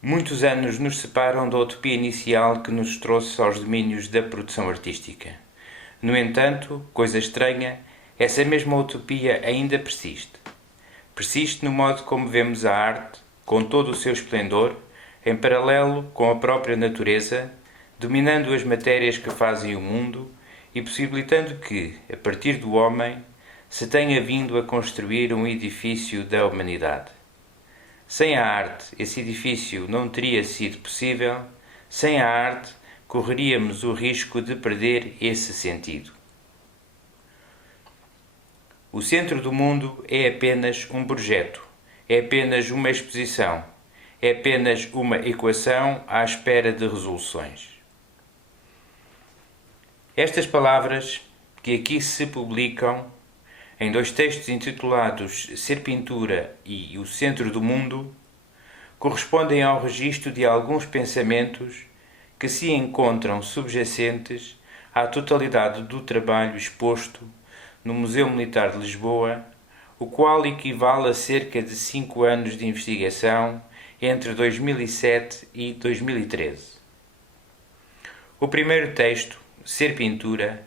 Muitos anos nos separam da utopia inicial que nos trouxe aos domínios da produção artística. No entanto, coisa estranha, essa mesma utopia ainda persiste. Persiste no modo como vemos a arte, com todo o seu esplendor, em paralelo com a própria natureza, dominando as matérias que fazem o mundo e possibilitando que, a partir do homem, se tenha vindo a construir um edifício da humanidade. Sem a arte, esse edifício não teria sido possível. Sem a arte, correríamos o risco de perder esse sentido. O centro do mundo é apenas um projeto, é apenas uma exposição, é apenas uma equação à espera de resoluções. Estas palavras, que aqui se publicam em dois textos intitulados Ser Pintura e O Centro do Mundo, correspondem ao registro de alguns pensamentos que se encontram subjacentes à totalidade do trabalho exposto no Museu Militar de Lisboa, o qual equivale a cerca de 5 anos de investigação entre 2007 e 2013. O primeiro texto, Ser Pintura,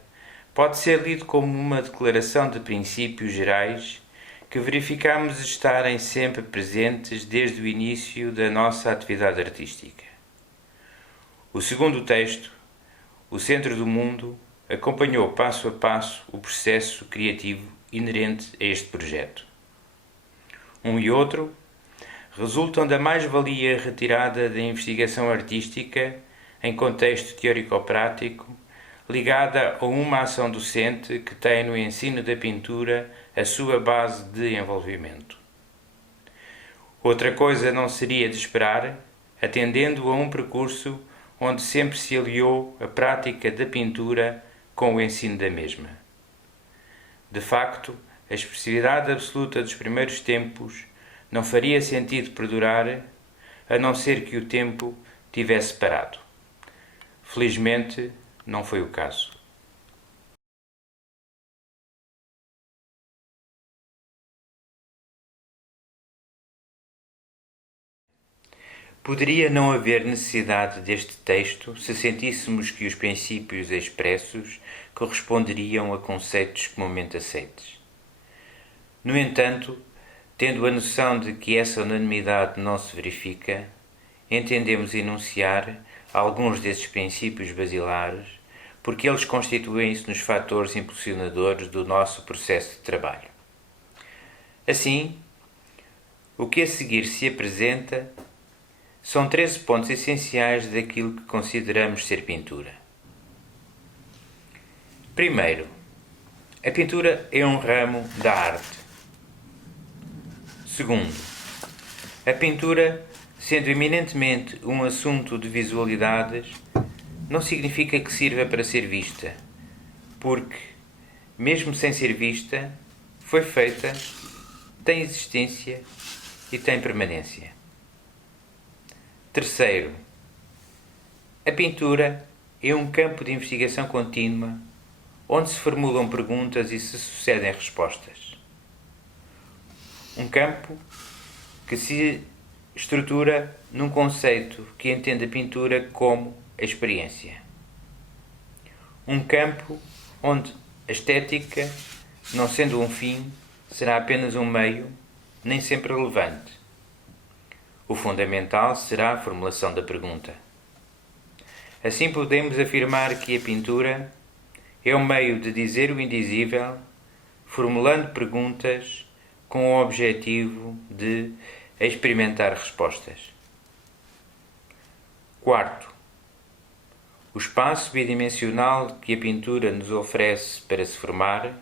pode ser lido como uma declaração de princípios gerais que verificamos estarem sempre presentes desde o início da nossa atividade artística. O segundo texto, O Centro do Mundo, acompanhou passo a passo o processo criativo inerente a este projeto. Um e outro resultam da mais-valia retirada da investigação artística em contexto teórico-prático, ligada a uma ação docente que tem no ensino da pintura a sua base de envolvimento. Outra coisa não seria de esperar, atendendo a um percurso onde sempre se aliou a prática da pintura com o ensino da mesma. De facto, a expressividade absoluta dos primeiros tempos não faria sentido perdurar, a não ser que o tempo tivesse parado. Felizmente, não foi o caso. Poderia não haver necessidade deste texto se sentíssemos que os princípios expressos corresponderiam a conceitos comumente aceites. No entanto, tendo a noção de que essa unanimidade não se verifica, entendemos enunciar alguns desses princípios basilares, porque eles constituem-se nos fatores impulsionadores do nosso processo de trabalho. Assim, o que a seguir se apresenta são 13 pontos essenciais daquilo que consideramos ser pintura. Primeiro, a pintura é um ramo da arte. Segundo, a pintura, sendo eminentemente um assunto de visualidades, não significa que sirva para ser vista, porque, mesmo sem ser vista, foi feita, tem existência e tem permanência. Terceiro, a pintura é um campo de investigação contínua onde se formulam perguntas e se sucedem respostas. Um campo que se estrutura num conceito que entende a pintura como a experiência. Um campo onde a estética, não sendo um fim, será apenas um meio, nem sempre relevante. O fundamental será a formulação da pergunta. Assim podemos afirmar que a pintura é um meio de dizer o indizível, formulando perguntas com o objetivo de experimentar respostas. Quarto, o espaço bidimensional que a pintura nos oferece para se formar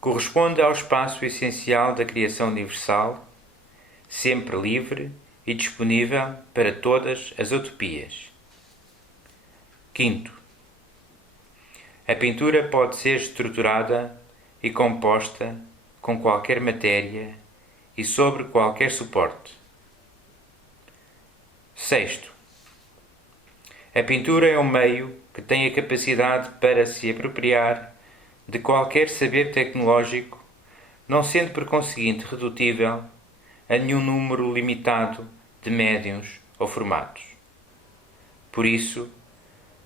corresponde ao espaço essencial da criação universal, sempre livre e disponível para todas as utopias. Quinto, a pintura pode ser estruturada e composta com qualquer matéria e sobre qualquer suporte. Sexto, a pintura é um meio que tem a capacidade para se apropriar de qualquer saber tecnológico, não sendo por conseguinte redutível a nenhum número limitado de médiums ou formatos. Por isso,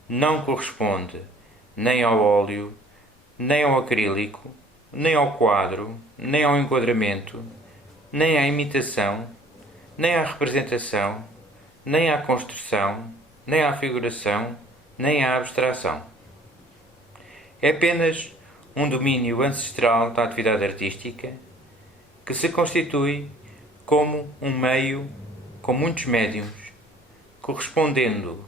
não corresponde nem ao óleo, nem ao acrílico, nem ao quadro, nem ao enquadramento, nem à imitação, nem à representação, nem à construção, nem à figuração, nem à abstração. É apenas um domínio ancestral da atividade artística que se constitui como um meio com muitos médiums, correspondendo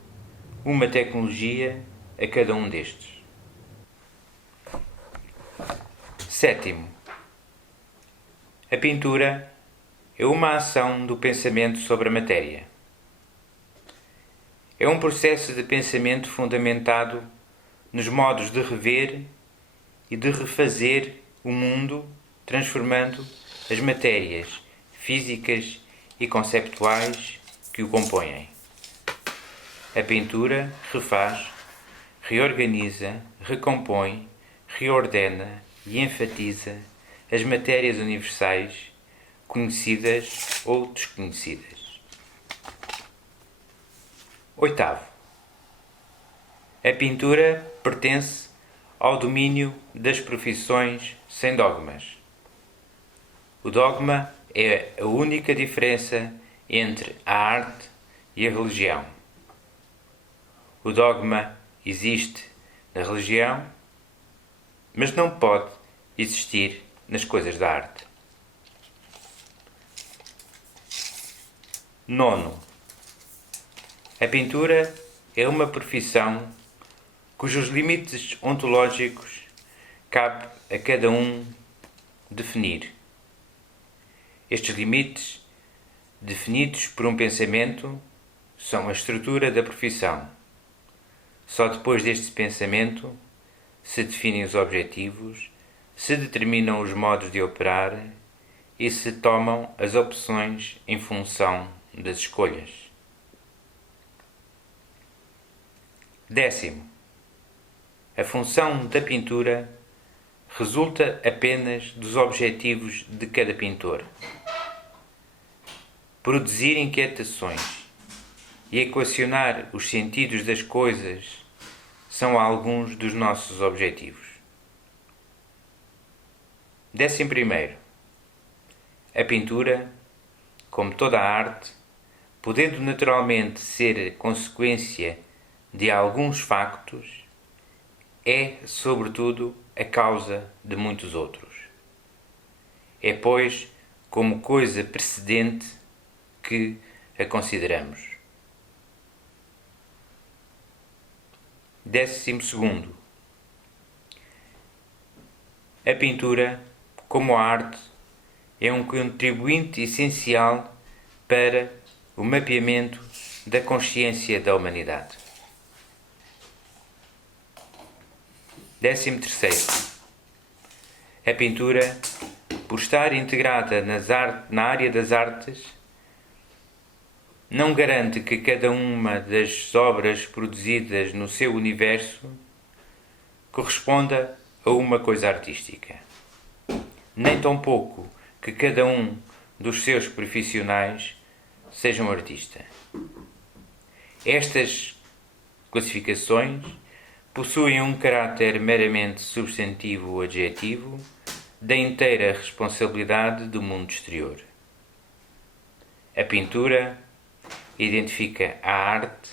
uma tecnologia a cada um destes. Sétimo, a pintura é uma ação do pensamento sobre a matéria. É um processo de pensamento fundamentado nos modos de rever e de refazer o mundo, transformando as matérias físicas e conceptuais que o compõem. A pintura refaz, reorganiza, recompõe, reordena e enfatiza as matérias universais, conhecidas ou desconhecidas. Oitavo, a pintura pertence ao domínio das profissões sem dogmas. O dogma é a única diferença entre a arte e a religião. O dogma existe na religião, mas não pode existir nas coisas da arte. Nono, a pintura é uma profissão cujos limites ontológicos cabe a cada um definir. Estes limites, definidos por um pensamento, são a estrutura da profissão. Só depois deste pensamento se definem os objetivos, se determinam os modos de operar e se tomam as opções em função das escolhas. Décimo, a função da pintura resulta apenas dos objetivos de cada pintor. Produzir inquietações e equacionar os sentidos das coisas são alguns dos nossos objetivos. 11º, a pintura, como toda a arte, podendo naturalmente ser consequência de alguns factos, é, sobretudo, a causa de muitos outros. É, pois, como coisa precedente que a consideramos. 12º, a pintura, como a arte, é um contribuinte essencial para o mapeamento da consciência da humanidade. 13º, a pintura, por estar integrada na área das artes, não garante que cada uma das obras produzidas no seu universo corresponda a uma coisa artística, nem tampouco que cada um dos seus profissionais seja um artista. Estas classificações possuem um caráter meramente substantivo ou adjetivo da inteira responsabilidade do mundo exterior. A pintura identifica a arte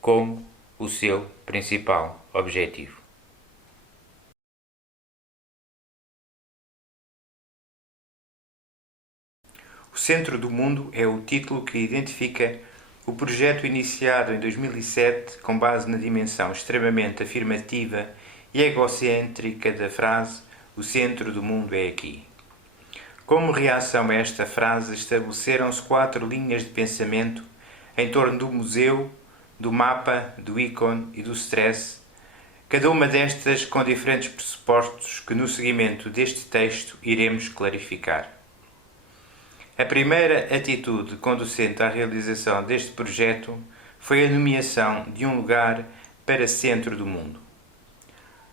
como o seu principal objetivo. O Centro do Mundo é o título que identifica o projeto iniciado em 2007 com base na dimensão extremamente afirmativa e egocêntrica da frase "O centro do mundo é aqui". Como reação a esta frase, estabeleceram-se 4 linhas de pensamento em torno do museu, do mapa, do ícone e do stress, cada uma destas com diferentes pressupostos que no seguimento deste texto iremos clarificar. A primeira atitude conducente à realização deste projeto foi a nomeação de um lugar para centro do mundo.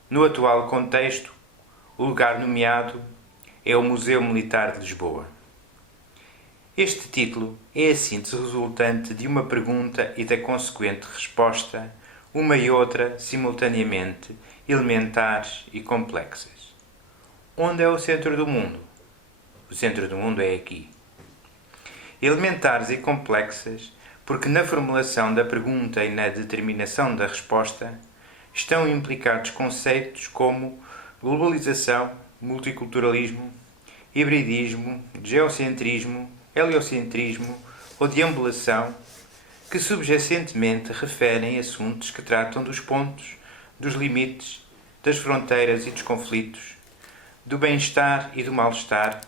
No atual contexto, o lugar nomeado é o Museu Militar de Lisboa. Este título é a síntese resultante de uma pergunta e da consequente resposta, uma e outra, simultaneamente, elementares e complexas. Onde é o centro do mundo? O centro do mundo é aqui. Elementares e complexas, porque na formulação da pergunta e na determinação da resposta estão implicados conceitos como globalização, multiculturalismo, hibridismo, geocentrismo, heliocentrismo ou deambulação, que subjacentemente referem assuntos que tratam dos pontos, dos limites, das fronteiras e dos conflitos, do bem-estar e do mal-estar,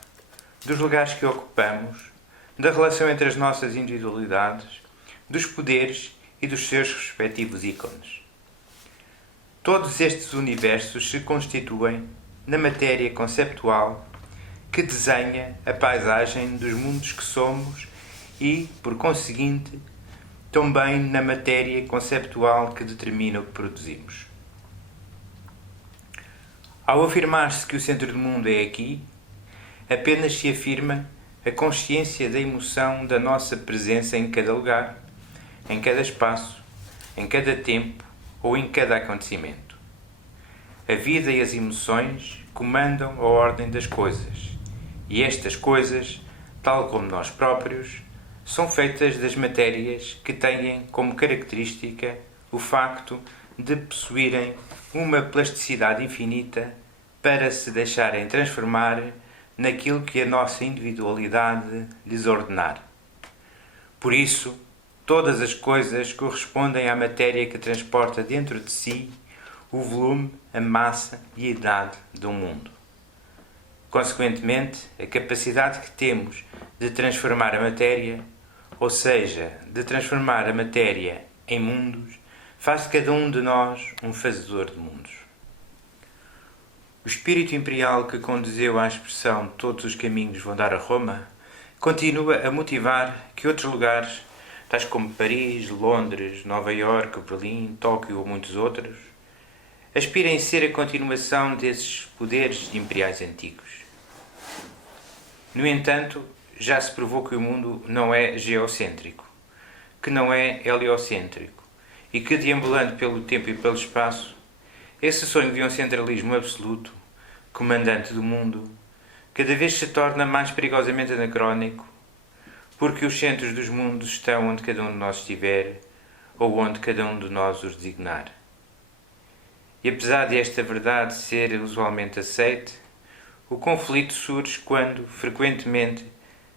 dos lugares que ocupamos, da relação entre as nossas individualidades, dos poderes e dos seus respectivos ícones. Todos estes universos se constituem na matéria conceptual que desenha a paisagem dos mundos que somos e, por conseguinte, também na matéria conceptual que determina o que produzimos. Ao afirmar-se que o centro do mundo é aqui, apenas se afirma a consciência da emoção da nossa presença em cada lugar, em cada espaço, em cada tempo ou em cada acontecimento. A vida e as emoções comandam a ordem das coisas, e estas coisas, tal como nós próprios, são feitas das matérias que têm como característica o facto de possuírem uma plasticidade infinita para se deixarem transformar naquilo que a nossa individualidade lhes ordenar. Por isso, todas as coisas correspondem à matéria que transporta dentro de si o volume, a massa e a idade do mundo. Consequentemente, a capacidade que temos de transformar a matéria, ou seja, de transformar a matéria em mundos, faz de cada um de nós um fazedor de mundos. O espírito imperial que conduziu à expressão "todos os caminhos vão dar a Roma" continua a motivar que outros lugares, tais como Paris, Londres, Nova Iorque, Berlim, Tóquio ou muitos outros, aspirem a ser a continuação desses poderes imperiais antigos. No entanto, já se provou que o mundo não é geocêntrico, que não é heliocêntrico e que, deambulando pelo tempo e pelo espaço, esse sonho de um centralismo absoluto, comandante do mundo, cada vez se torna mais perigosamente anacrónico, porque os centros dos mundos estão onde cada um de nós estiver ou onde cada um de nós os designar. E apesar de esta verdade ser usualmente aceite, o conflito surge quando, frequentemente,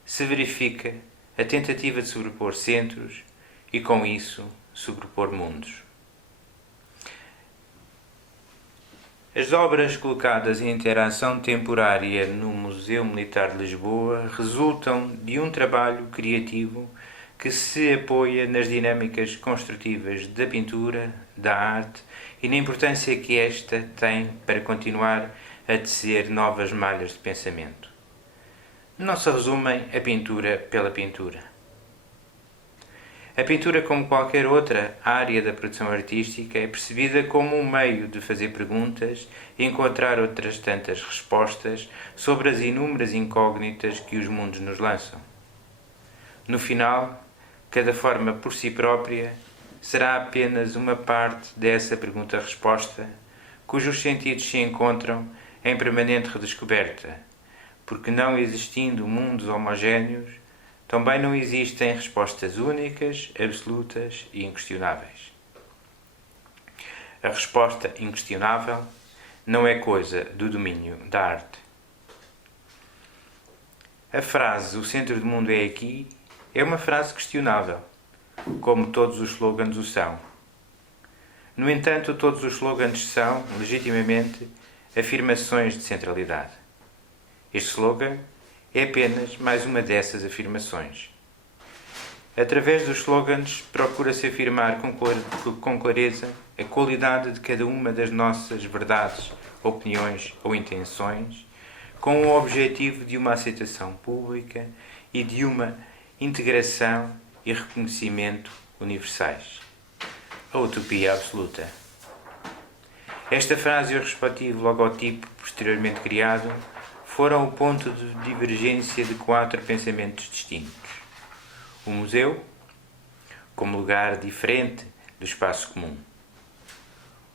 se verifica a tentativa de sobrepor centros e, com isso, sobrepor mundos. As obras colocadas em interação temporária no Museu Militar de Lisboa resultam de um trabalho criativo que se apoia nas dinâmicas construtivas da pintura, da arte e na importância que esta tem para continuar a tecer novas malhas de pensamento. Não se resumem a pintura pela pintura. A pintura, como qualquer outra área da produção artística, é percebida como um meio de fazer perguntas e encontrar outras tantas respostas sobre as inúmeras incógnitas que os mundos nos lançam. No final, cada forma por si própria será apenas uma parte dessa pergunta-resposta, cujos sentidos se encontram em permanente redescoberta, porque não existindo mundos homogéneos, também não existem respostas únicas, absolutas e inquestionáveis. A resposta inquestionável não é coisa do domínio da arte. A frase "o centro do mundo é aqui" é uma frase questionável, como todos os slogans o são. No entanto, todos os slogans são, legitimamente, afirmações de centralidade. Este slogan é apenas mais uma dessas afirmações. Através dos slogans, procura-se afirmar com clareza a qualidade de cada uma das nossas verdades, opiniões ou intenções, com o objetivo de uma aceitação pública e de uma integração e reconhecimento universais. A utopia absoluta. Esta frase e o respectivo logotipo posteriormente criado foram o ponto de divergência de 4 pensamentos distintos. O museu, como lugar diferente do espaço comum.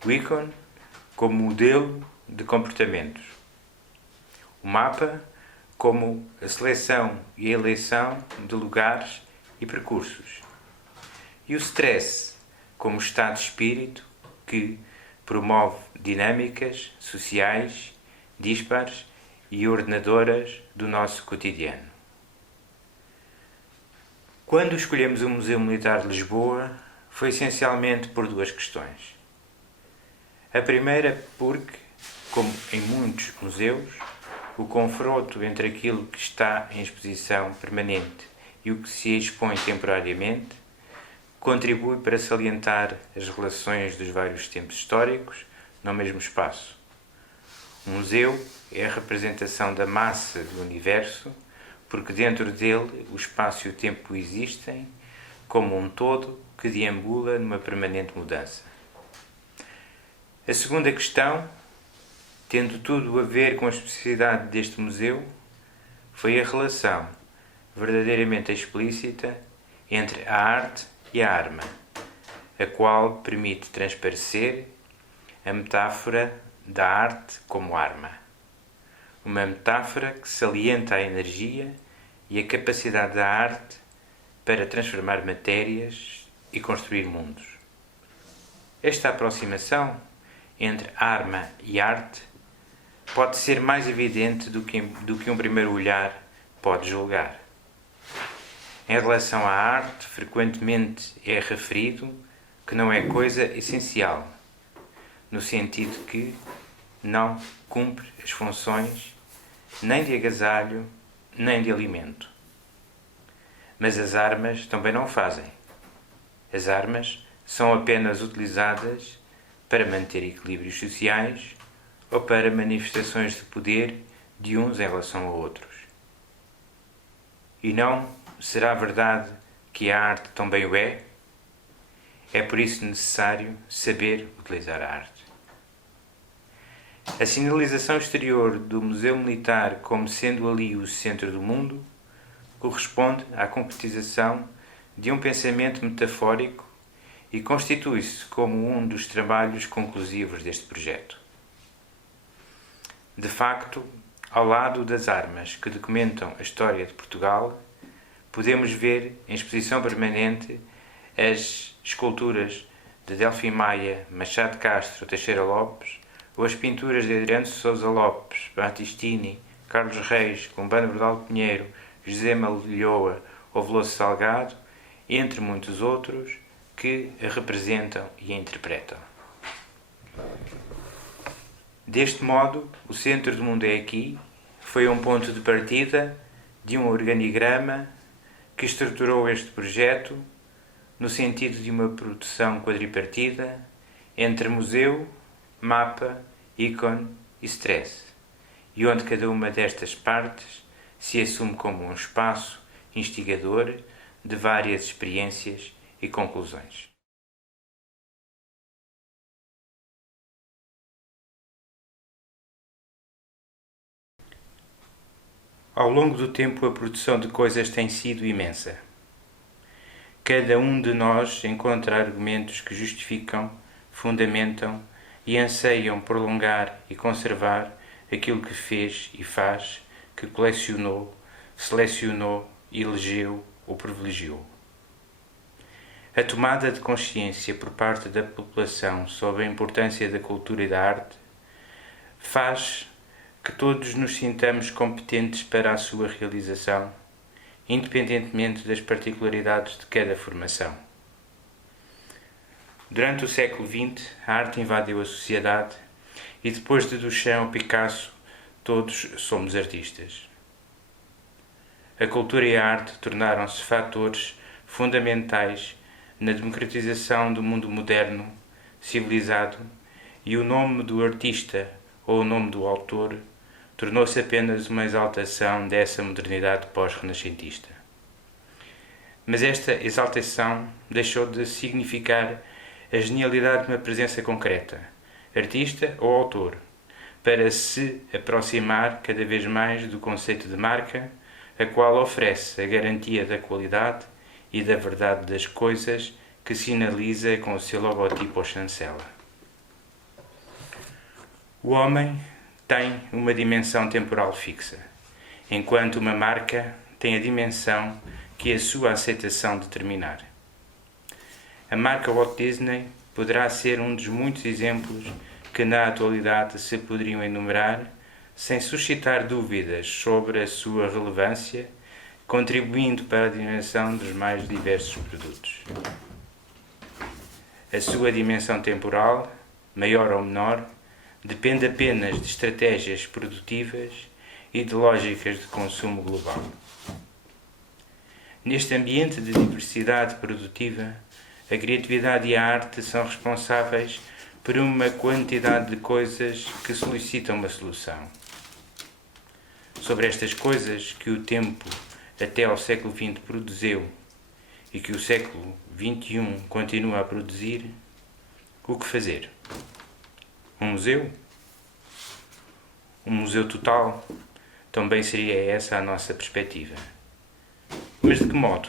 O ícone, como modelo de comportamentos. O mapa, como a seleção e a eleição de lugares e percursos. E o stress, como estado de espírito que promove dinâmicas sociais, dispares e ordenadoras do nosso cotidiano. Quando escolhemos o Museu Militar de Lisboa, foi essencialmente por 2 questões. A primeira porque, como em muitos museus, o confronto entre aquilo que está em exposição permanente e o que se expõe temporariamente contribui para salientar as relações dos vários tempos históricos no mesmo espaço. O museu é a representação da massa do universo, porque dentro dele o espaço e o tempo existem como um todo que deambula numa permanente mudança. A segunda questão, tendo tudo a ver com a especificidade deste museu, foi a relação verdadeiramente explícita entre a arte e a arma, a qual permite transparecer a metáfora da arte como arma. Uma metáfora que salienta a energia e a capacidade da arte para transformar matérias e construir mundos. Esta aproximação entre arma e arte pode ser mais evidente do que um primeiro olhar pode julgar. Em relação à arte, frequentemente é referido que não é coisa essencial, no sentido que não cumpre as funções nem de agasalho, nem de alimento. Mas as armas também não o fazem. As armas são apenas utilizadas para manter equilíbrios sociais ou para manifestações de poder de uns em relação a outros. E não será verdade que a arte também o é? É por isso necessário saber utilizar a arte. A sinalização exterior do Museu Militar como sendo ali o centro do mundo corresponde à concretização de um pensamento metafórico e constitui-se como um dos trabalhos conclusivos deste projeto. De facto, ao lado das armas que documentam a história de Portugal, podemos ver em exposição permanente as esculturas de Delfim Maia, Machado de Castro, Teixeira Lopes, ou as pinturas de Adriano de Sousa Lopes, Battistini, Carlos Reis, Lombano Bordal Pinheiro, José Malhoa ou Veloso Salgado, entre muitos outros, que a representam e a interpretam. Deste modo, o Centro do Mundo é Aqui foi um ponto de partida de um organigrama que estruturou este projeto no sentido de uma produção quadripartida entre museu, mapa, ícone e stress, e onde cada uma destas partes se assume como um espaço instigador de várias experiências e conclusões. Ao longo do tempo, a produção de coisas tem sido imensa. Cada um de nós encontra argumentos que justificam, fundamentam e anseiam prolongar e conservar aquilo que fez e faz, que colecionou, selecionou, elegeu ou privilegiou. A tomada de consciência por parte da população sobre a importância da cultura e da arte faz que todos nos sintamos competentes para a sua realização, independentemente das particularidades de cada formação. Durante o século XX, a arte invadiu a sociedade e depois de Duchamp ou Picasso, todos somos artistas. A cultura e a arte tornaram-se fatores fundamentais na democratização do mundo moderno, civilizado, e o nome do artista ou o nome do autor tornou-se apenas uma exaltação dessa modernidade pós-renascentista. Mas esta exaltação deixou de significar a genialidade de uma presença concreta, artista ou autor, para se aproximar cada vez mais do conceito de marca, a qual oferece a garantia da qualidade e da verdade das coisas que sinaliza com o seu logotipo ou chancela. O homem tem uma dimensão temporal fixa, enquanto uma marca tem a dimensão que a sua aceitação determinar. A marca Walt Disney poderá ser um dos muitos exemplos que na atualidade se poderiam enumerar sem suscitar dúvidas sobre a sua relevância, contribuindo para a dimensão dos mais diversos produtos. A sua dimensão temporal, maior ou menor, depende apenas de estratégias produtivas e de lógicas de consumo global. Neste ambiente de diversidade produtiva, a criatividade e a arte são responsáveis por uma quantidade de coisas que solicitam uma solução. Sobre estas coisas que o tempo até ao século XX produziu e que o século XXI continua a produzir, o que fazer? Um museu? Um museu total? Também seria essa a nossa perspectiva. Mas de que modo?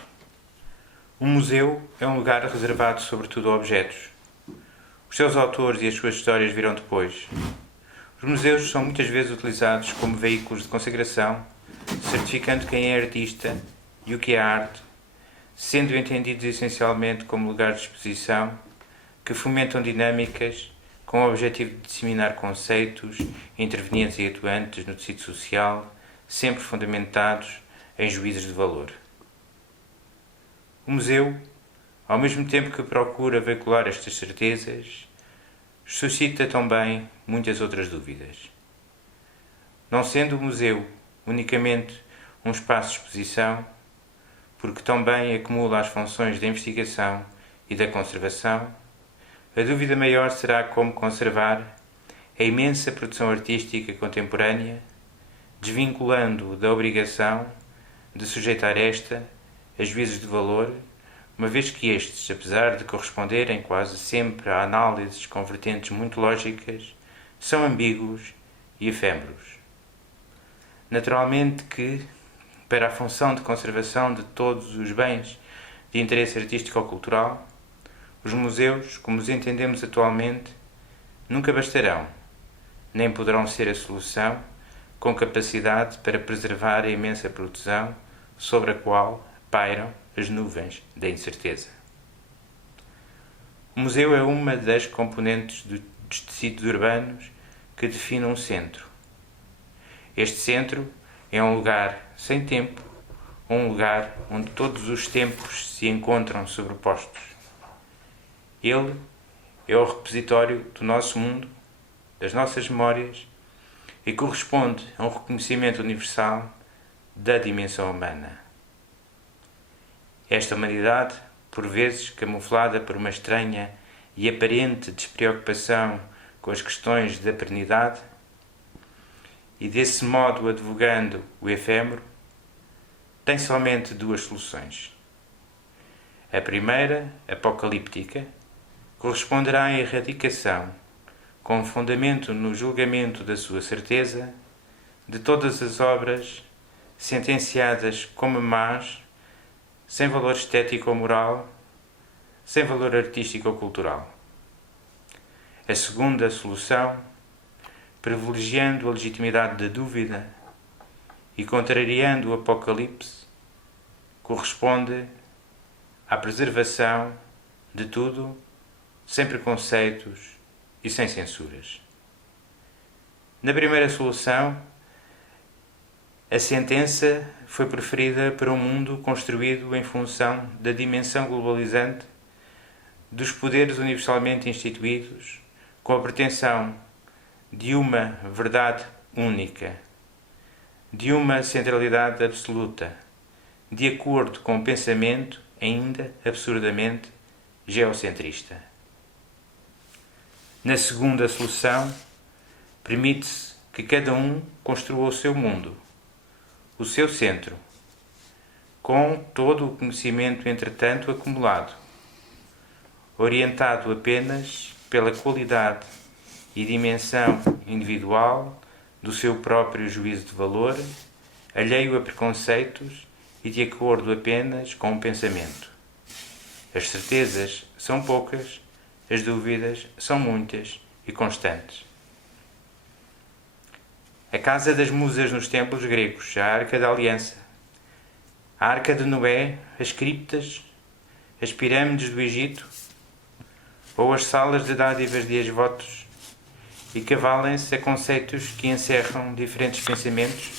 Um museu é um lugar reservado sobretudo a objetos. Os seus autores e as suas histórias virão depois. Os museus são muitas vezes utilizados como veículos de consagração, certificando quem é artista e o que é arte, sendo entendidos essencialmente como lugares de exposição que fomentam dinâmicas com o objetivo de disseminar conceitos intervenientes e atuantes no tecido social, sempre fundamentados em juízos de valor. O museu, ao mesmo tempo que procura veicular estas certezas, suscita também muitas outras dúvidas. Não sendo o museu unicamente um espaço de exposição, porque também acumula as funções da investigação e da conservação, a dúvida maior será como conservar a imensa produção artística contemporânea, desvinculando-o da obrigação de sujeitar esta a juízos de valor, uma vez que estes, apesar de corresponderem quase sempre a análises com vertentes muito lógicas, são ambíguos e efêmeros. Naturalmente que, para a função de conservação de todos os bens de interesse artístico ou cultural, os museus, como os entendemos atualmente, nunca bastarão, nem poderão ser a solução com capacidade para preservar a imensa produção sobre a qual pairam as nuvens da incerteza. O museu é uma das componentes dos tecidos urbanos que define um centro. Este centro é um lugar sem tempo, um lugar onde todos os tempos se encontram sobrepostos. Ele é o repositório do nosso mundo, das nossas memórias, e corresponde a um reconhecimento universal da dimensão humana. Esta humanidade, por vezes camuflada por uma estranha e aparente despreocupação com as questões da eternidade, e desse modo advogando o efêmero, tem somente duas soluções. A primeira, apocalíptica, corresponderá à erradicação, com fundamento no julgamento da sua certeza, de todas as obras sentenciadas como más, sem valor estético ou moral, sem valor artístico ou cultural. A segunda solução, privilegiando a legitimidade da dúvida e contrariando o apocalipse, corresponde à preservação de tudo, sem preconceitos e sem censuras. Na primeira solução, a sentença foi preferida para um mundo construído em função da dimensão globalizante dos poderes universalmente instituídos, com a pretensão de uma verdade única, de uma centralidade absoluta, de acordo com um pensamento ainda absurdamente geocentrista. Na segunda solução, permite-se que cada um construa o seu mundo, o seu centro, com todo o conhecimento entretanto acumulado, orientado apenas pela qualidade e dimensão individual do seu próprio juízo de valor, alheio a preconceitos e de acordo apenas com o pensamento. As certezas são poucas, as dúvidas são muitas e constantes. A casa das musas nos templos gregos, a Arca da Aliança, a Arca de Noé, as criptas, as pirâmides do Egito, ou as salas de dádivas de Esvotos, equivalem-se a conceitos que encerram diferentes pensamentos,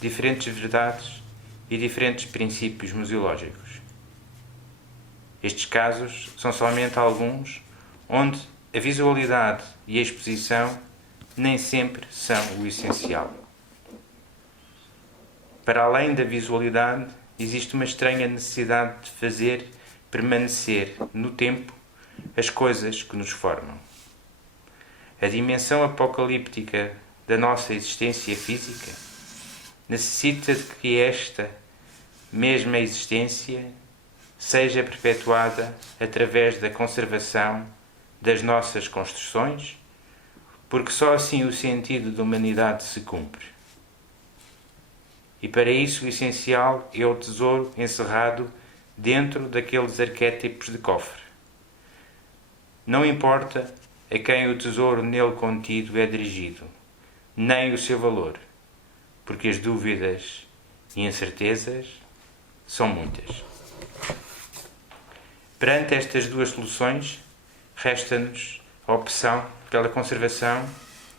diferentes verdades e diferentes princípios museológicos. Estes casos são somente alguns onde a visualidade e a exposição nem sempre são o essencial. Para além da visualidade, existe uma estranha necessidade de fazer permanecer no tempo as coisas que nos formam. A dimensão apocalíptica da nossa existência física necessita de que esta mesma existência seja perpetuada através da conservação das nossas construções, porque só assim o sentido da humanidade se cumpre. E para isso o essencial é o tesouro encerrado dentro daqueles arquétipos de cofre. Não importa a quem o tesouro nele contido é dirigido, nem o seu valor, porque as dúvidas e incertezas são muitas. Perante estas duas soluções, resta-nos a opção pela conservação,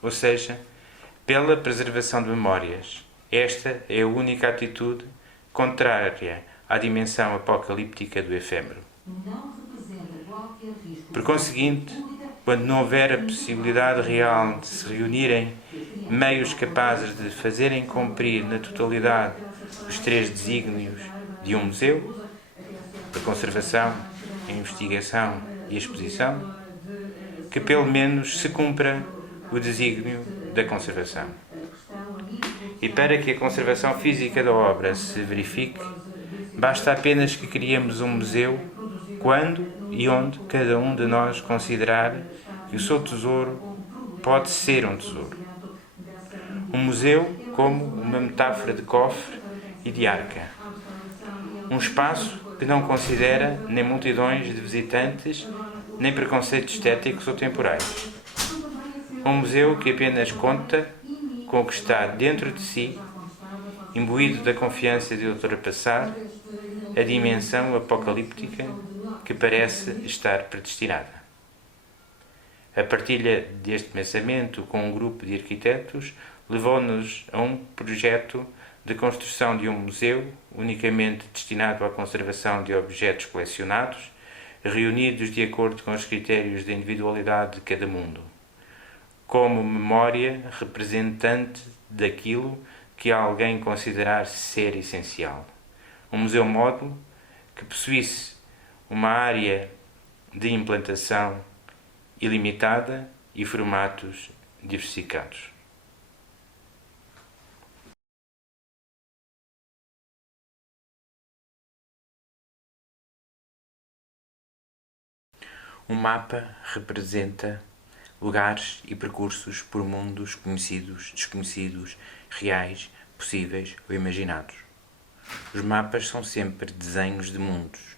ou seja, pela preservação de memórias. Esta é a única atitude contrária à dimensão apocalíptica do efêmero. Por conseguinte, quando não houver a possibilidade real de se reunirem meios capazes de fazerem cumprir na totalidade os três desígnios de um museu, a conservação, a investigação e a exposição, que pelo menos se cumpra o desígnio da conservação. E para que a conservação física da obra se verifique, basta apenas que criemos um museu quando e onde cada um de nós considerar que o seu tesouro pode ser um tesouro. Um museu como uma metáfora de cofre e de arca. Um espaço que não considera nem multidões de visitantes, nem preconceitos estéticos ou temporais. Um museu que apenas conta com o que está dentro de si, imbuído da confiança de ultrapassar a dimensão apocalíptica que parece estar predestinada. A partilha deste pensamento com um grupo de arquitetos levou-nos a um projeto de construção de um museu unicamente destinado à conservação de objetos colecionados, reunidos de acordo com os critérios da individualidade de cada mundo, como memória representante daquilo que alguém considerar ser essencial. Um museu módulo que possuísse uma área de implantação ilimitada e formatos diversificados. Um mapa representa lugares e percursos por mundos conhecidos, desconhecidos, reais, possíveis ou imaginados. Os mapas são sempre desenhos de mundos,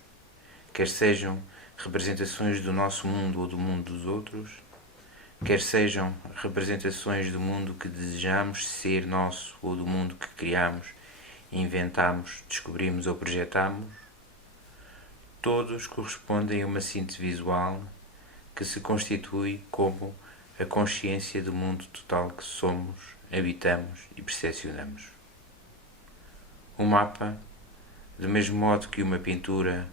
quer sejam representações do nosso mundo ou do mundo dos outros, quer sejam representações do mundo que desejamos ser nosso ou do mundo que criamos, inventamos, descobrimos ou projetamos, todos correspondem a uma síntese visual que se constitui como a consciência do mundo total que somos, habitamos e percepcionamos. Um mapa, do mesmo modo que uma pintura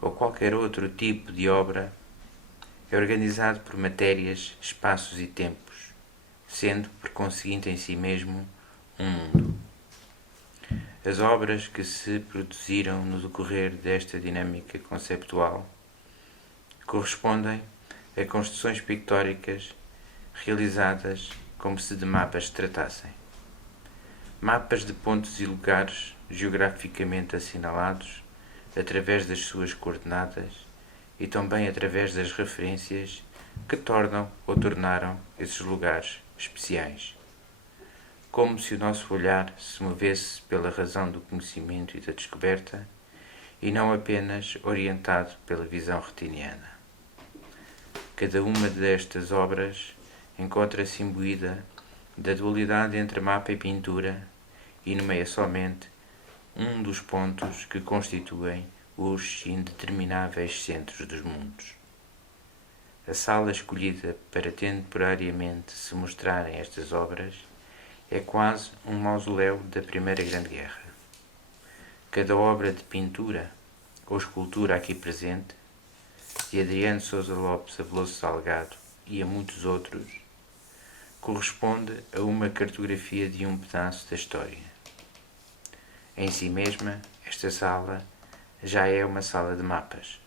ou qualquer outro tipo de obra, é organizado por matérias, espaços e tempos, sendo, por conseguinte, em si mesmo, um mundo. As obras que se produziram no decorrer desta dinâmica conceptual correspondem a construções pictóricas realizadas como se de mapas se tratassem. Mapas de pontos e lugares geograficamente assinalados através das suas coordenadas e também através das referências que tornam ou tornaram esses lugares especiais. Como se o nosso olhar se movesse pela razão do conhecimento e da descoberta e não apenas orientado pela visão retiniana. Cada uma destas obras encontra-se imbuída da dualidade entre mapa e pintura e nomeia somente um dos pontos que constituem os indetermináveis centros dos mundos. A sala escolhida para temporariamente se mostrarem estas obras é quase um mausoléu da Primeira Grande Guerra. Cada obra de pintura ou escultura aqui presente, de Adriano Sousa Lopes a Veloso Salgado e a muitos outros, corresponde a uma cartografia de um pedaço da história. Em si mesma, esta sala já é uma sala de mapas,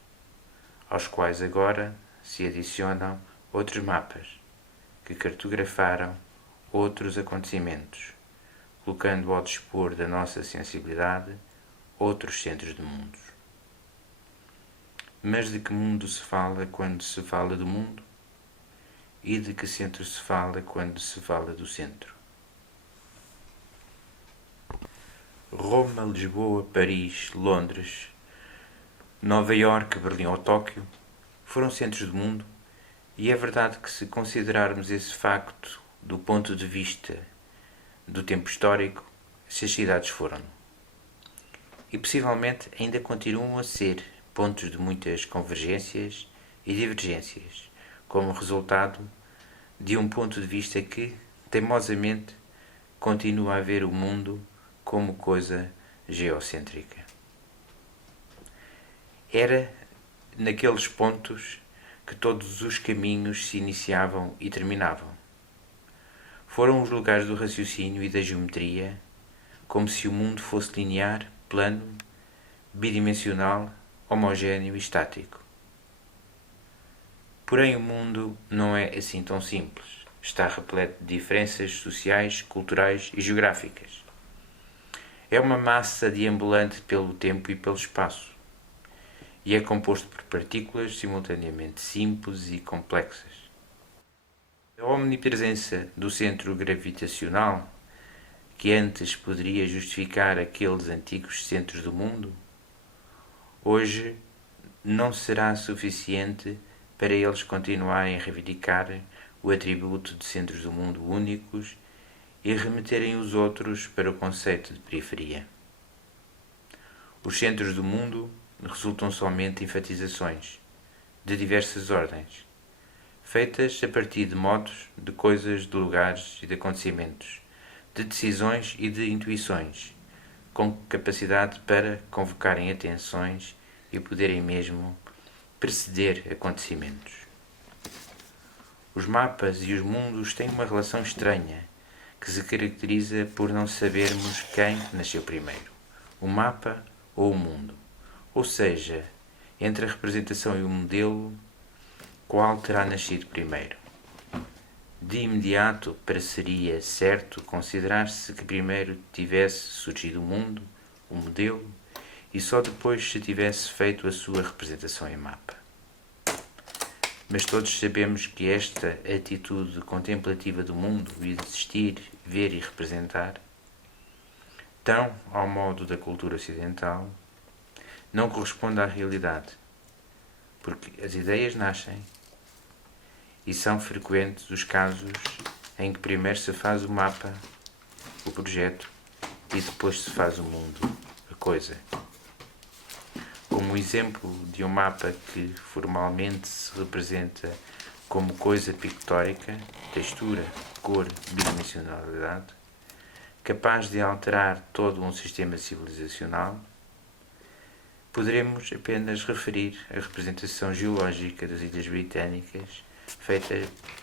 aos quais agora se adicionam outros mapas que cartografaram outros acontecimentos, colocando ao dispor da nossa sensibilidade outros centros de mundos. Mas de que mundo se fala quando se fala do mundo? E de que centro se fala quando se fala do centro? Roma, Lisboa, Paris, Londres, Nova Iorque, Berlim ou Tóquio foram centros do mundo, e é verdade que, se considerarmos esse facto do ponto de vista do tempo histórico, essas cidades foram. E possivelmente ainda continuam a ser pontos de muitas convergências e divergências, como resultado de um ponto de vista que, teimosamente, continua a ver o mundo como coisa geocêntrica. Era naqueles pontos que todos os caminhos se iniciavam e terminavam. Foram os lugares do raciocínio e da geometria, como se o mundo fosse linear, plano, bidimensional, homogéneo e estático. Porém, o mundo não é assim tão simples. Está repleto de diferenças sociais, culturais e geográficas. É uma massa deambulante pelo tempo e pelo espaço, e é composto por partículas simultaneamente simples e complexas. A omnipresença do centro gravitacional, que antes poderia justificar aqueles antigos centros do mundo, hoje não será suficiente para eles continuarem a reivindicar o atributo de centros do mundo únicos e remeterem os outros para o conceito de periferia. Os centros do mundo resultam somente enfatizações, de diversas ordens, feitas a partir de modos, de coisas, de lugares e de acontecimentos, de decisões e de intuições, com capacidade para convocarem atenções e poderem mesmo preceder acontecimentos. Os mapas e os mundos têm uma relação estranha, que se caracteriza por não sabermos quem nasceu primeiro, o mapa ou o mundo. Ou seja, entre a representação e o modelo, qual terá nascido primeiro? De imediato pareceria certo considerar-se que primeiro tivesse surgido o mundo, o modelo, e só depois se tivesse feito a sua representação em mapa. Mas todos sabemos que esta atitude contemplativa do mundo, de existir, ver e representar, tão ao modo da cultura ocidental, não corresponde à realidade, porque as ideias nascem e são frequentes os casos em que primeiro se faz o mapa, o projeto, e depois se faz o mundo, a coisa. Como exemplo de um mapa que formalmente se representa como coisa pictórica, textura, cor, bidimensionalidade, capaz de alterar todo um sistema civilizacional, poderemos apenas referir a representação geológica das Ilhas Britânicas, feita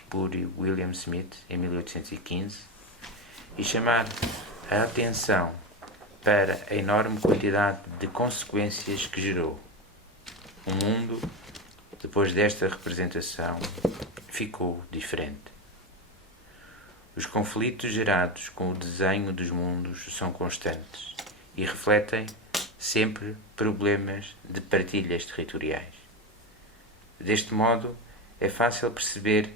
por William Smith em 1815, e chamar a atenção para a enorme quantidade de consequências que gerou. O mundo, depois desta representação, ficou diferente. Os conflitos gerados com o desenho dos mundos são constantes e refletem sempre problemas de partilhas territoriais. Deste modo, é fácil perceber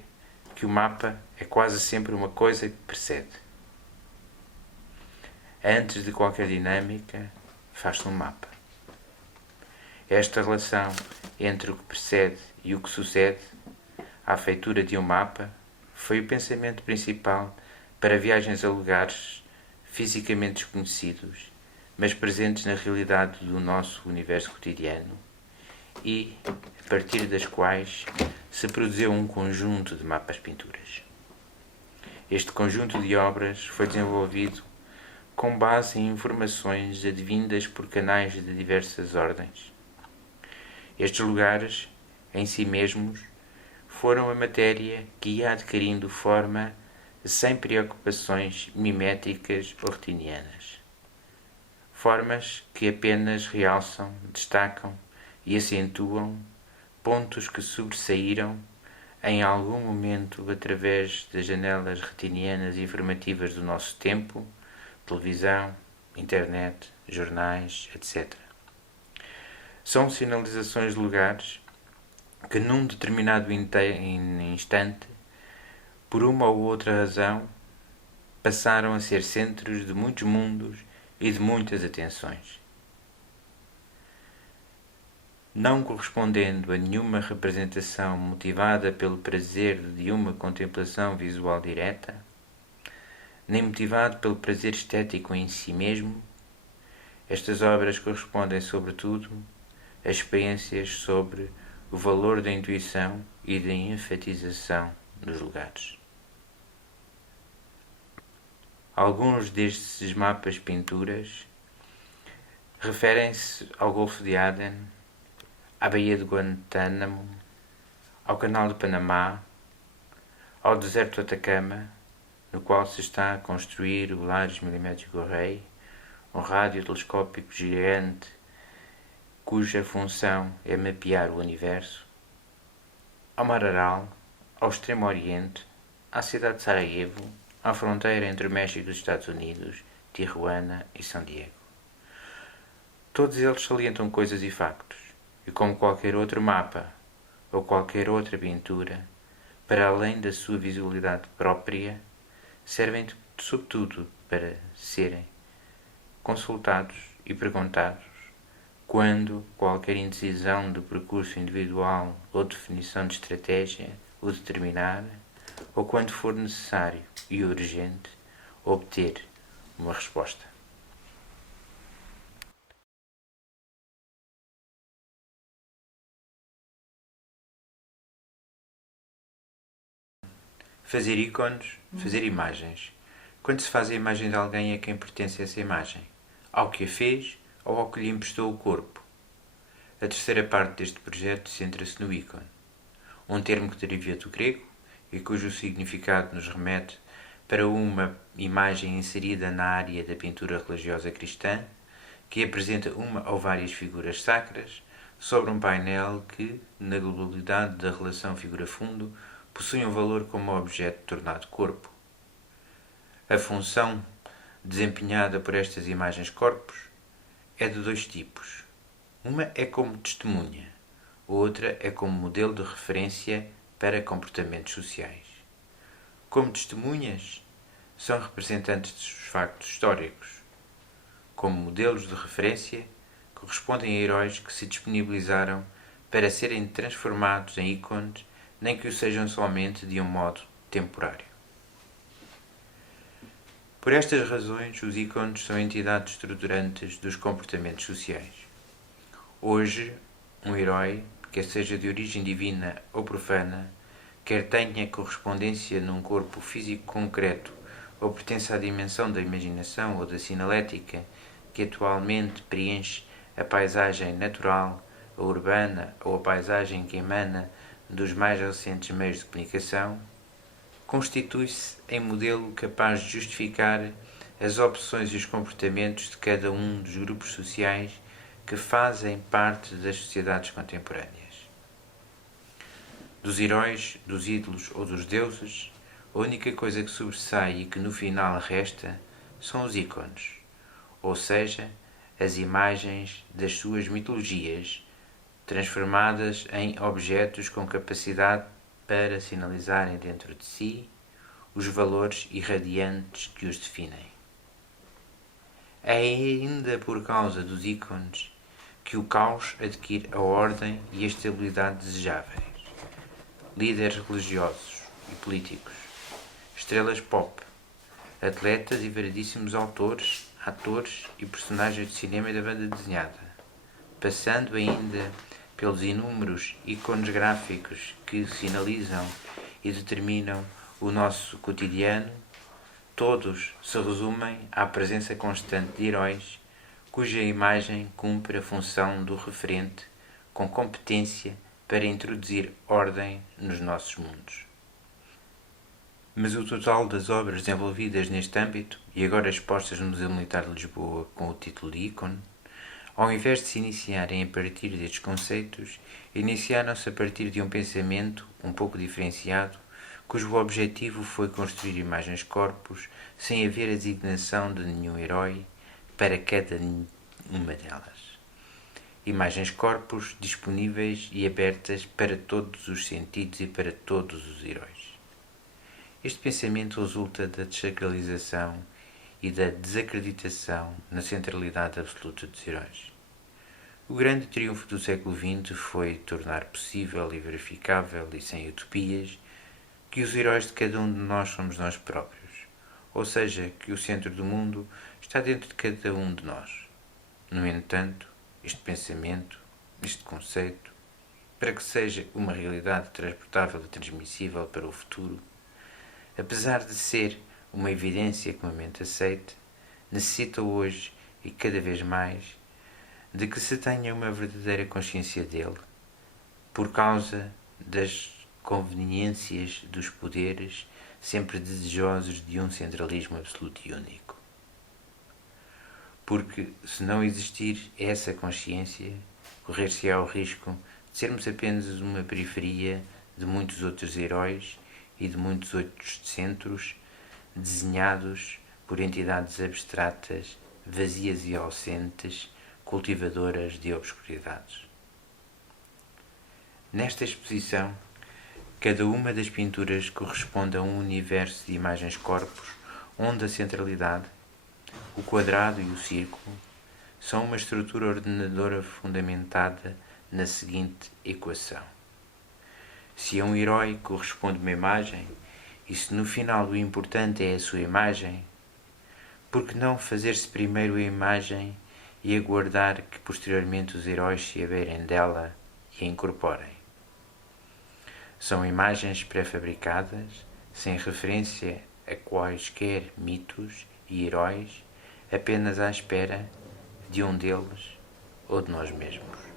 que o mapa é quase sempre uma coisa que precede. Antes de qualquer dinâmica, faz-se um mapa. Esta relação entre o que precede e o que sucede, à feitura de um mapa, foi o pensamento principal para viagens a lugares fisicamente desconhecidos, mas presentes na realidade do nosso universo cotidiano e a partir das quais se produziu um conjunto de mapas-pinturas. Este conjunto de obras foi desenvolvido com base em informações advindas por canais de diversas ordens. Estes lugares, em si mesmos, foram a matéria que ia adquirindo forma sem preocupações miméticas ou retinianas. Formas que apenas realçam, destacam e acentuam pontos que sobressaíram em algum momento através das janelas retinianas informativas do nosso tempo, televisão, internet, jornais, etc. São sinalizações de lugares que num determinado instante, por uma ou outra razão, passaram a ser centros de muitos mundos e de muitas atenções. Não correspondendo a nenhuma representação motivada pelo prazer de uma contemplação visual direta, nem motivado pelo prazer estético em si mesmo, estas obras correspondem, sobretudo, a experiências sobre o valor da intuição e da enfatização dos lugares. Alguns destes mapas-pinturas referem-se ao Golfo de Aden, à Baía de Guantánamo, ao Canal de Panamá, ao deserto do Atacama, no qual se está a construir o Lares Milimétrico Rei, um radiotelescópio gigante cuja função é mapear o universo, ao Mar Aral, ao Extremo Oriente, à cidade de Sarajevo, à fronteira entre o México e os Estados Unidos, Tijuana e São Diego. Todos eles salientam coisas e factos, e como qualquer outro mapa ou qualquer outra pintura, para além da sua visualidade própria, servem sobretudo para serem consultados e perguntados quando qualquer indecisão do percurso individual ou definição de estratégia o determinar, ou quando for necessário e urgente obter uma resposta. Fazer ícones, fazer imagens. Quando se faz a imagem de alguém, a quem pertence essa imagem? Ao que a fez ou ao que lhe emprestou o corpo? A terceira parte deste projeto centra-se no ícone, um termo que deriva do grego e cujo significado nos remete para uma imagem inserida na área da pintura religiosa cristã, que apresenta uma ou várias figuras sacras sobre um painel que, na globalidade da relação figura-fundo, possui um valor como objeto tornado corpo. A função desempenhada por estas imagens-corpos é de dois tipos. Uma é como testemunha, outra é como modelo de referência para comportamentos sociais. Como testemunhas, são representantes dos factos históricos. Como modelos de referência, correspondem a heróis que se disponibilizaram para serem transformados em ícones, nem que o sejam somente de um modo temporário. Por estas razões, os ícones são entidades estruturantes dos comportamentos sociais. Hoje, um herói, quer seja de origem divina ou profana, quer tenha correspondência num corpo físico concreto ou pertença à dimensão da imaginação ou da sinalética que atualmente preenche a paisagem natural, a urbana ou a paisagem que emana dos mais recentes meios de comunicação, constitui-se em modelo capaz de justificar as opções e os comportamentos de cada um dos grupos sociais que fazem parte das sociedades contemporâneas. Dos heróis, dos ídolos ou dos deuses, a única coisa que sobressai e que no final resta são os ícones, ou seja, as imagens das suas mitologias, transformadas em objetos com capacidade para sinalizarem dentro de si os valores irradiantes que os definem. É ainda por causa dos ícones que o caos adquire a ordem e a estabilidade desejáveis. Líderes religiosos e políticos, estrelas pop, atletas e variedíssimos autores, atores e personagens de cinema e da banda desenhada, passando ainda pelos inúmeros ícones gráficos que sinalizam e determinam o nosso cotidiano, todos se resumem à presença constante de heróis cuja imagem cumpre a função do referente com competência para introduzir ordem nos nossos mundos. Mas o total das obras desenvolvidas neste âmbito, e agora expostas no Museu Militar de Lisboa com o título de ícone, ao invés de se iniciarem a partir destes conceitos, iniciaram-se a partir de um pensamento um pouco diferenciado, cujo objetivo foi construir imagens-corpos sem haver a designação de nenhum herói para cada uma delas. Imagens-corpos disponíveis e abertas para todos os sentidos e para todos os heróis. Este pensamento resulta da desacralização e da desacreditação na centralidade absoluta dos heróis. O grande triunfo do século XX foi tornar possível e verificável e sem utopias que os heróis de cada um de nós somos nós próprios, ou seja, que o centro do mundo está dentro de cada um de nós. No entanto, este pensamento, este conceito, para que seja uma realidade transportável e transmissível para o futuro, apesar de ser uma evidência que uma mente aceite, necessita hoje, e cada vez mais, de que se tenha uma verdadeira consciência dele, por causa das conveniências dos poderes sempre desejosos de um centralismo absoluto e único. Porque, se não existir essa consciência, correr-se-á o risco de sermos apenas uma periferia de muitos outros heróis e de muitos outros centros desenhados por entidades abstratas, vazias e ausentes, cultivadoras de obscuridades. Nesta exposição, cada uma das pinturas corresponde a um universo de imagens-corpos onde a centralidade, o quadrado e o círculo são uma estrutura ordenadora fundamentada na seguinte equação. Se a um herói corresponde uma imagem, e se no final o importante é a sua imagem, por que não fazer-se primeiro a imagem e aguardar que posteriormente os heróis se aberem dela e a incorporem? São imagens pré-fabricadas, sem referência a quaisquer mitos e heróis, apenas à espera de um deles ou de nós mesmos.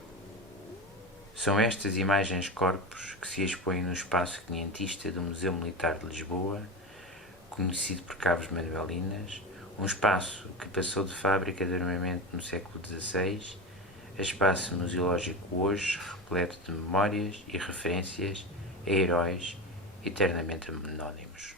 São estas imagens-corpos que se expõem no espaço quinhentista do Museu Militar de Lisboa, conhecido por Cabos Manuelinas, um espaço que passou de fábrica de armamento no século XVI a espaço museológico hoje repleto de memórias e referências a heróis eternamente anónimos.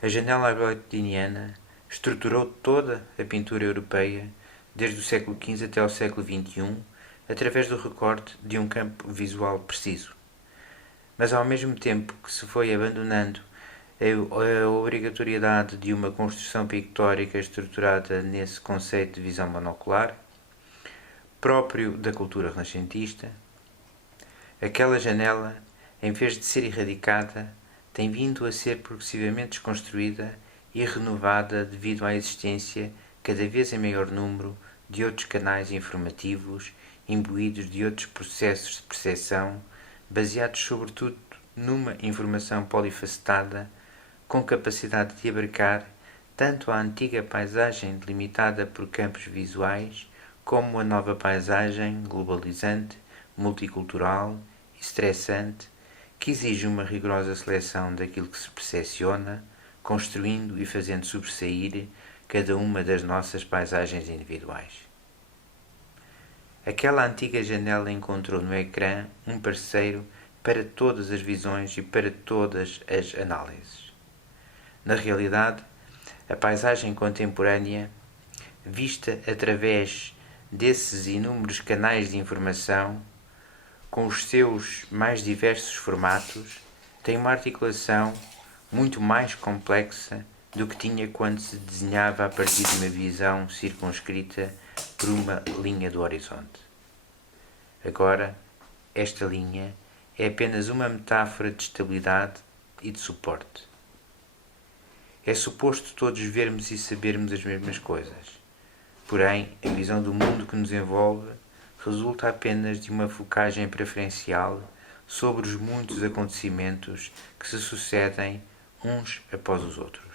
A janela albertiniana estruturou toda a pintura europeia, desde o século XV até ao século XXI, através do recorte de um campo visual preciso. Mas ao mesmo tempo que se foi abandonando a obrigatoriedade de uma construção pictórica estruturada nesse conceito de visão monocular, próprio da cultura renascentista, aquela janela, em vez de ser erradicada, tem vindo a ser progressivamente desconstruída e renovada devido à existência, cada vez em maior número, de outros canais informativos, imbuídos de outros processos de percepção, baseados sobretudo numa informação polifacetada, com capacidade de abarcar tanto a antiga paisagem delimitada por campos visuais, como a nova paisagem globalizante, multicultural e estressante, que exige uma rigorosa seleção daquilo que se percepciona, construindo e fazendo sobressair cada uma das nossas paisagens individuais. Aquela antiga janela encontrou no ecrã um parceiro para todas as visões e para todas as análises. Na realidade, a paisagem contemporânea vista através desses inúmeros canais de informação, com os seus mais diversos formatos, tem uma articulação muito mais complexa do que tinha quando se desenhava a partir de uma visão circunscrita por uma linha do horizonte. Agora, esta linha é apenas uma metáfora de estabilidade e de suporte. É suposto todos vermos e sabermos as mesmas coisas. Porém, a visão do mundo que nos envolve resulta apenas de uma focagem preferencial sobre os muitos acontecimentos que se sucedem uns após os outros.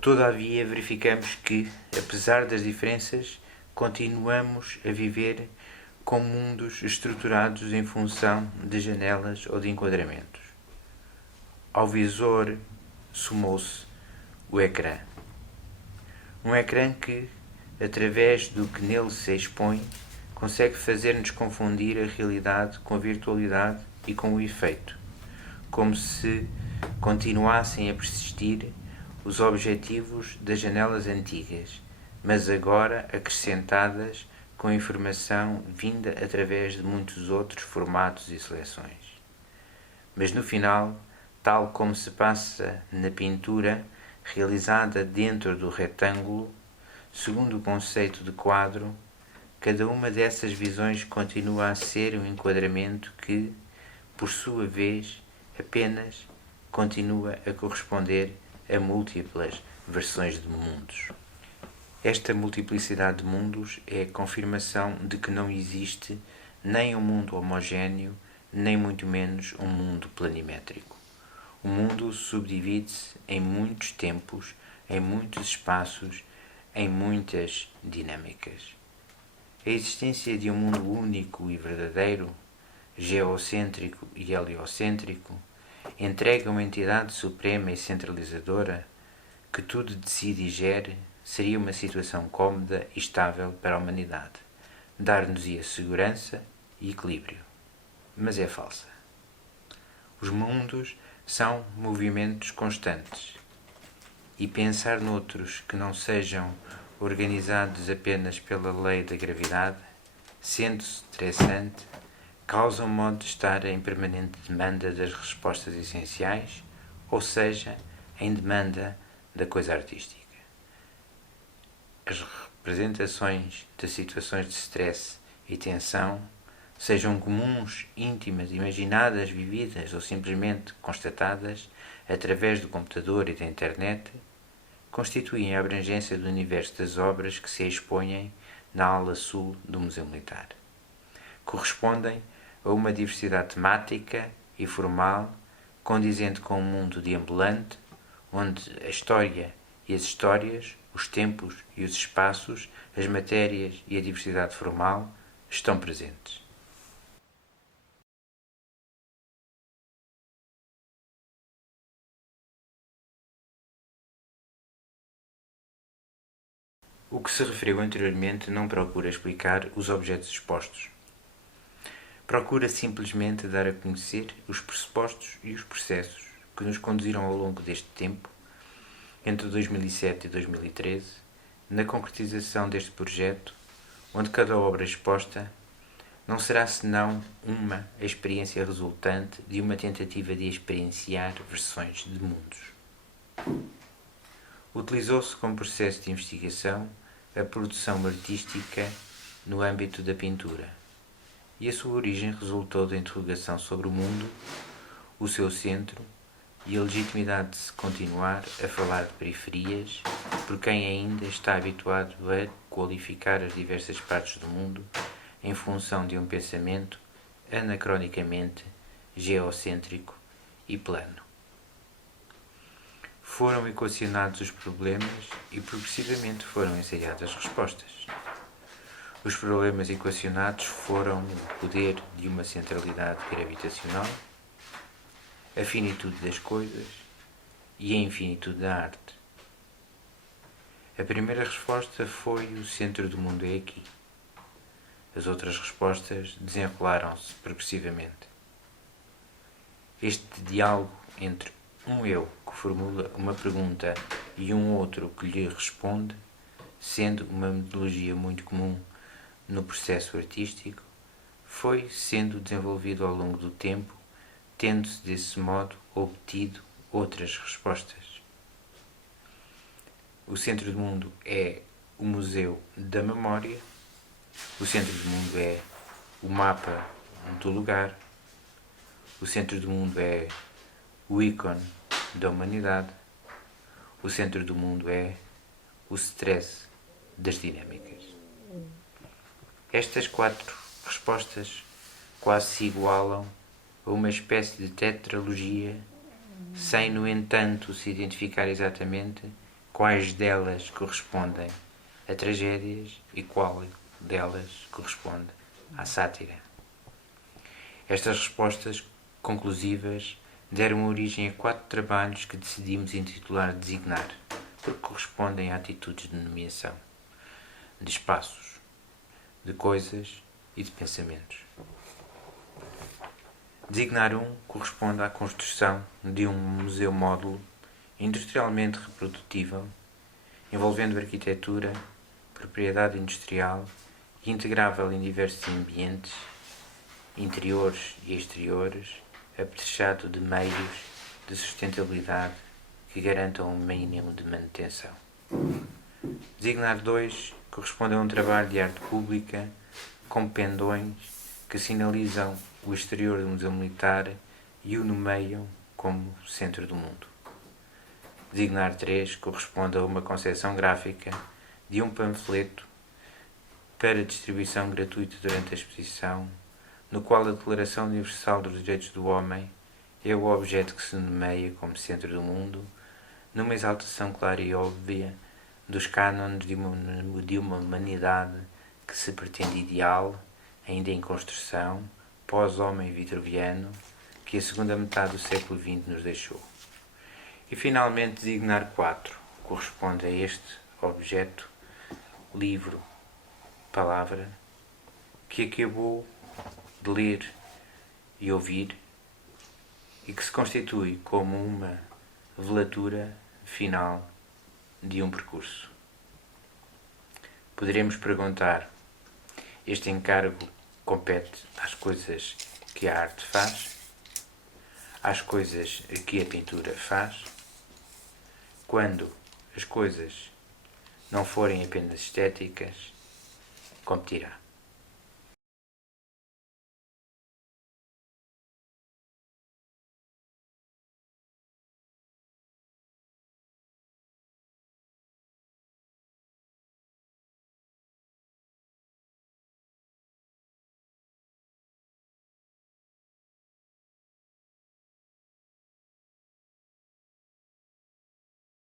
Todavia, verificamos que, apesar das diferenças, continuamos a viver com mundos estruturados em função de janelas ou de enquadramentos. Ao visor somou-se o ecrã. Um ecrã que, através do que nele se expõe, consegue fazer-nos confundir a realidade com a virtualidade e com o efeito, como se continuassem a persistir os objetivos das janelas antigas, mas agora acrescentadas com informação vinda através de muitos outros formatos e seleções. Mas no final, tal como se passa na pintura realizada dentro do retângulo, segundo o conceito de quadro, cada uma dessas visões continua a ser um enquadramento que, por sua vez, apenas continua a corresponder a múltiplas versões de mundos. Esta multiplicidade de mundos é a confirmação de que não existe nem um mundo homogéneo, nem muito menos um mundo planimétrico. O mundo subdivide-se em muitos tempos, em muitos espaços, em muitas dinâmicas. A existência de um mundo único e verdadeiro, geocêntrico e heliocêntrico, entrega uma entidade suprema e centralizadora que tudo decide e gere, seria uma situação cómoda e estável para a humanidade. Dar-nos-ia segurança e equilíbrio. Mas é falsa. Os mundos são movimentos constantes. E pensar noutros que não sejam organizados apenas pela lei da gravidade, sendo estressante, causa um modo de estar em permanente demanda das respostas essenciais, ou seja, em demanda da coisa artística. As representações de situações de stress e tensão, sejam comuns, íntimas, imaginadas, vividas ou simplesmente constatadas através do computador e da internet, constituem a abrangência do universo das obras que se expõem na ala sul do Museu Militar. Correspondem a uma diversidade temática e formal condizente com um mundo deambulante, onde a história e as histórias, os tempos e os espaços, as matérias e a diversidade formal estão presentes. O que se referiu anteriormente não procura explicar os objetos expostos. Procura simplesmente dar a conhecer os pressupostos e os processos que nos conduziram ao longo deste tempo, entre 2007 e 2013, na concretização deste projeto, onde cada obra exposta não será senão uma experiência resultante de uma tentativa de experienciar versões de mundos. Utilizou-se como processo de investigação a produção artística no âmbito da pintura, e a sua origem resultou da interrogação sobre o mundo, o seu centro e a legitimidade de se continuar a falar de periferias por quem ainda está habituado a qualificar as diversas partes do mundo em função de um pensamento anacronicamente geocêntrico e plano. Foram equacionados os problemas e progressivamente foram ensaiadas as respostas. Os problemas equacionados foram o poder de uma centralidade gravitacional, a finitude das coisas e a infinitude da arte. A primeira resposta foi: o centro do mundo é aqui. As outras respostas desenrolaram-se progressivamente. Este diálogo entre um eu que formula uma pergunta e um outro que lhe responde, sendo uma metodologia muito comum no processo artístico, foi sendo desenvolvido ao longo do tempo, tendo-se desse modo obtido outras respostas. O centro do mundo é o Museu da Memória, o centro do mundo é o mapa do lugar, o centro do mundo é o ícone da humanidade, o centro do mundo é o stress das dinâmicas. Estas 4 respostas quase se igualam a uma espécie de tetralogia, sem, no entanto, se identificar exatamente quais delas correspondem a tragédias e qual delas corresponde à sátira. Estas respostas conclusivas deram origem a 4 trabalhos que decidimos intitular Designar, porque correspondem a atitudes de nomeação, de espaços, de coisas e de pensamentos. Designar 1 corresponde à construção de um museu-módulo industrialmente reprodutível, envolvendo arquitetura, propriedade industrial e integrável em diversos ambientes, interiores e exteriores, apetrechado de meios de sustentabilidade que garantam um mínimo de manutenção. Designar 2 corresponde a um trabalho de arte pública com pendões que sinalizam o exterior do Museu Militar e o nomeiam como centro do mundo. Designar 3 corresponde a uma concepção gráfica de um panfleto para distribuição gratuita durante a exposição, no qual a Declaração Universal dos Direitos do Homem é o objeto que se nomeia como centro do mundo, numa exaltação clara e óbvia dos cânones de uma humanidade que se pretende ideal, ainda em construção, pós-homem vitruviano, que a segunda metade do século XX nos deixou. E finalmente Designar 4 corresponde a este objeto, livro, palavra, que acabou de ler e ouvir e que se constitui como uma velatura final de um percurso. Poderemos perguntar: este encargo compete às coisas que a arte faz? Às coisas que a pintura faz? Quando as coisas não forem apenas estéticas, competirá.